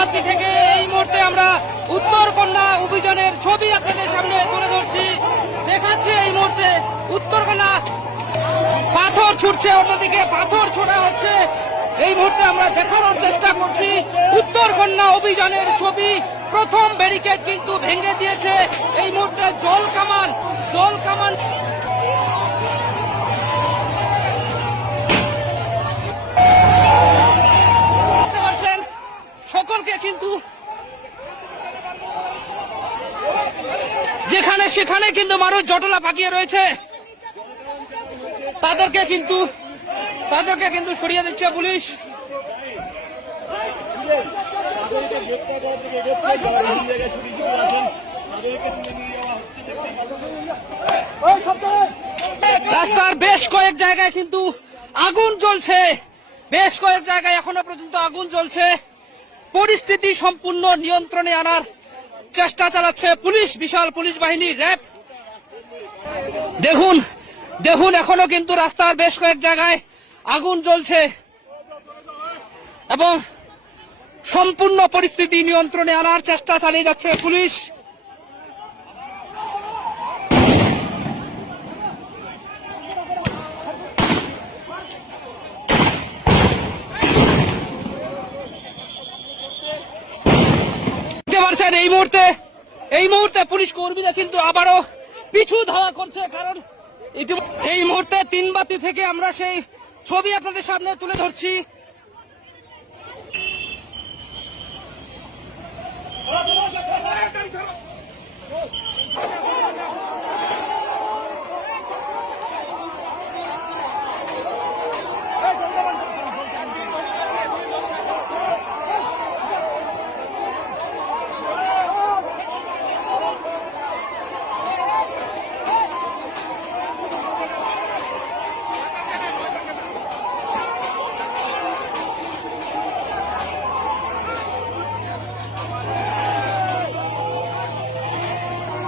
মোমবাতি থেকে এই মুহূর্তে আমরা উত্তরকন্যা অভিযানের ছবি আপনাদের সামনে তুলে ধরছি, দেখাচ্ছি এই মুহূর্তে উত্তরকন্যা পাথর ছুটছে, অন্যদিকে পাথর ছোড়া হচ্ছে। এই মুহূর্তে আমরা দেখানোর চেষ্টা করছি উত্তরকন্যা অভিযানের ছবি। প্রথম ব্যারিকেড কিন্তু ভেঙে দিয়েছে এই মুহূর্তে জল কামান সকলকে কিন্তু যেখানে সেখানে কিন্তু মানুষ জটলা পাকিয়ে রয়েছে, তাদেরকে কিন্তু সরিয়ে দিচ্ছে পুলিশ। রাস্তার বেশ কয়েক জায়গায় কিন্তু আগুন জ্বলছে, বেশ কয়েক জায়গায় এখনো পর্যন্ত আগুন জ্বলছে। পরিস্থিতি সম্পূর্ণ নিয়ন্ত্রণে আনার চেষ্টা চালাচ্ছে পুলিশ, বিশাল পুলিশ বাহিনী, র্যাব। দেখুন এখনো কিন্তু রাস্তার বেশ কয়েক জায়গায় আগুন জ্বলছে এবং সম্পূর্ণ পরিস্থিতি নিয়ন্ত্রণে আনার চেষ্টা চালিয়ে যাচ্ছে পুলিশ। এই মুহূর্তে পুলিশ কর্মীরা কিন্তু আবারও পিছু ধাওয়া করছে, কারণ এই মুহূর্তে 3 বাতি থেকে আমরা সেই ছবি আপনাদের সামনে তুলে ধরছি।